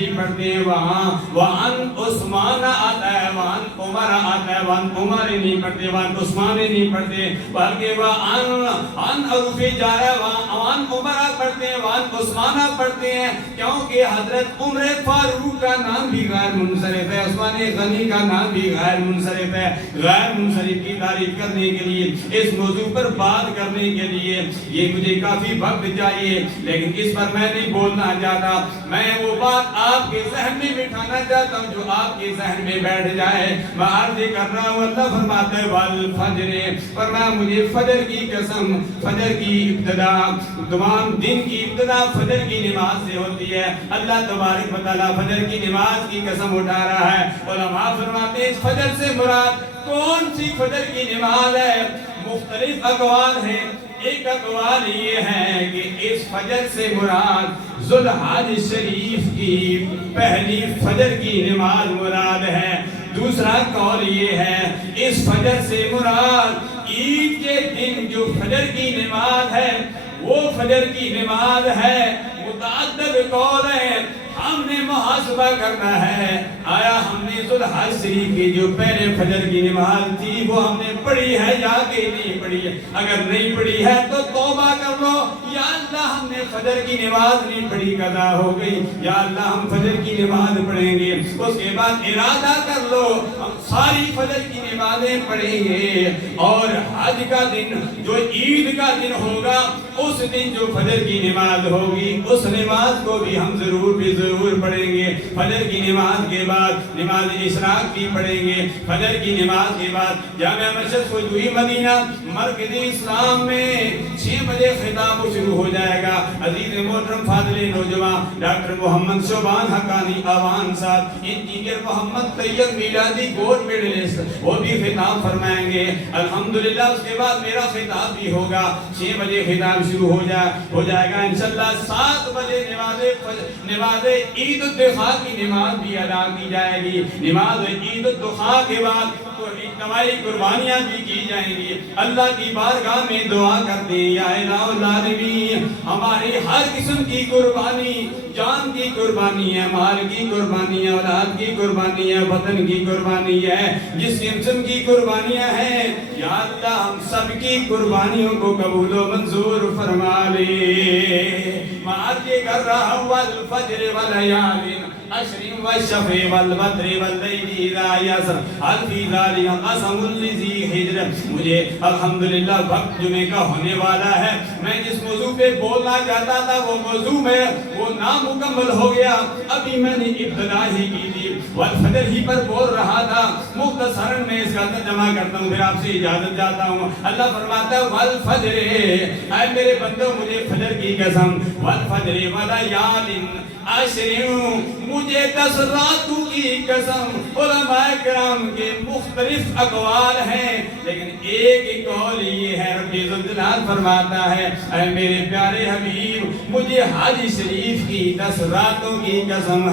تشریف پڑھتے ہیں وہاں وان عثمان آتا ہے، وان عمر آتا ہے، وان عمر نہیں پڑھتے، وان عثمان نہیں پڑھتے، بلکہ وان عرف جا رہا ہے، وان عمر پڑھتے ہیں، وان عثمان پڑھتے ہیں، کیونکہ حضرت عمر فاروق کا نام بھی غیر منصرف ہے، عثمان غنی کا نام بھی غیر منصرف ہے۔ غیر منصرف کی تعریف کرنے کے لیے، اس موضوع پر بات کرنے کے لیے یہ مجھے کافی وقت چاہیے، لیکن اس پر میں نہیں بولنا چاہتا۔ میں وہ بات آپ کے ذہن میں بٹھانا چاہتا ہوں جو آپ کے ذہن میں بیٹھ جائے۔ میں عرض کر رہا ہوں، اللہ فرماتا ہے والفجر، فرمایا مجھے فجر کی قسم، فجر کی ابتدا، تمام دن کی ابتدا فجر کی نماز سے ہوتی ہے۔ اللہ تبارک و تعالیٰ فجر کی نماز کی قسم اٹھا رہا ہے۔ علماء فرماتے ہیں اس فجر سے مراد کون سی فجر کی نماز ہے؟ مختلف اقوال ہیں۔ ایک اقوال یہ ہے کہ اس فجر سے مراد ذو الحج شریف کی پہلی فجر کی نماز مراد ہے۔ دوسرا قول یہ ہے اس فجر سے مراد عید کے دن جو فجر کی نماز ہے وہ فجر کی نماز ہے۔ متعدد قول ہیں، ہم نے محاسبہ کرنا ہے، آیا ہم نے ذو الحج شریف کی جو پہلے فجر کی نماز تھی وہ ہم نے پڑھی ہے یا کہ نہیں پڑھی ہے؟ اگر نہیں پڑھی ہے تو توبہ کر لو، یا اللہ ہم نے فجر کی نماز نہیں پڑھی، قضا ہو گئی، یا اللہ ہم فجر کی نماز پڑھیں گے۔ اس کے بعد ارادہ کر لو ہم ساری فجر کی نمازیں پڑھیں گے، اور حج کا دن جو عید کا دن ہوگا اس دن جو فجر کی نماز ہوگی اس نماز کو بھی ہم ضرور پڑھیں گے۔ فجر کی نماز کے بعد نماز اشراق کی پڑھیں گے۔ فجر کی نماز کے بعد جامع مسجد فجوی مدینہ مرکز اسلام میں 6 بجے خطاب شروع ہو جائے گا۔ عزیز محترم فاضل نوجوان ڈاکٹر محمد شعبان حقانی آوان صاحب، انجینئر محمد طیب میلادی گولڈ میڈلسٹ، وہ بھی خطاب فرمائیں گے الحمدللہ۔ اس کے بعد میرا خطاب بھی ہوگا، 6 بجے خطاب شروع ہو جائے گا انشاءاللہ۔ 7 بجے نماز عید الضحیٰ کی نماز بھی ادا کی جائے گی۔ نماز عید الضحیٰ کے بعد اجتماعی قربانیاں بھی کی جائیں گی۔ اللہ کی بارگاہ میں دعا کرتے ہیں یا الہ العالمین ہماری ہر قسم کی قربانی، جان کی قربانی ہے، مال کی قربانی ہے، اولاد کی قربانی ہے، وطن کی قربانی ہے، جس قسم کی قربانیاں ہیں یا اللہ ہم سب کی قربانیوں کو قبول و منظور فرما لے۔ میں عرض کر رہا ہوں والفجر ولیال عشر والشفع والوتر واللیل اذا یسر هل فی ذلک قسم لذی حجر۔ مجھے الحمدللہ وقت جمعے کا ہونے والا ہے، میں جس موضوع پہ بولنا چاہتا تھا وہ موضوع میں وہ نامکمل ہو گیا، ابھی میں نے ابتدا ہی کی تھی، والفجر ہی پر بول رہا تھا۔ مختصراً میں اس کا ترجمہ کرتا ہوں پھر آپ سے اجازت چاہتا ہوں۔ اللہ فرماتا ہے والفجر، اے میرے بندو مجھے فجر کی قسم، والفجر ولیال عشر، مجھے 10 راتوں کی قسم۔ علماء کرام کے مختلف اقوال ہیں، لیکن ایک قول یہ ہے، رب ذوالجلال فرماتا ہے اے میرے پیارے حبیب مجھے حج شریف کی 10 راتوں کی قسم ہے۔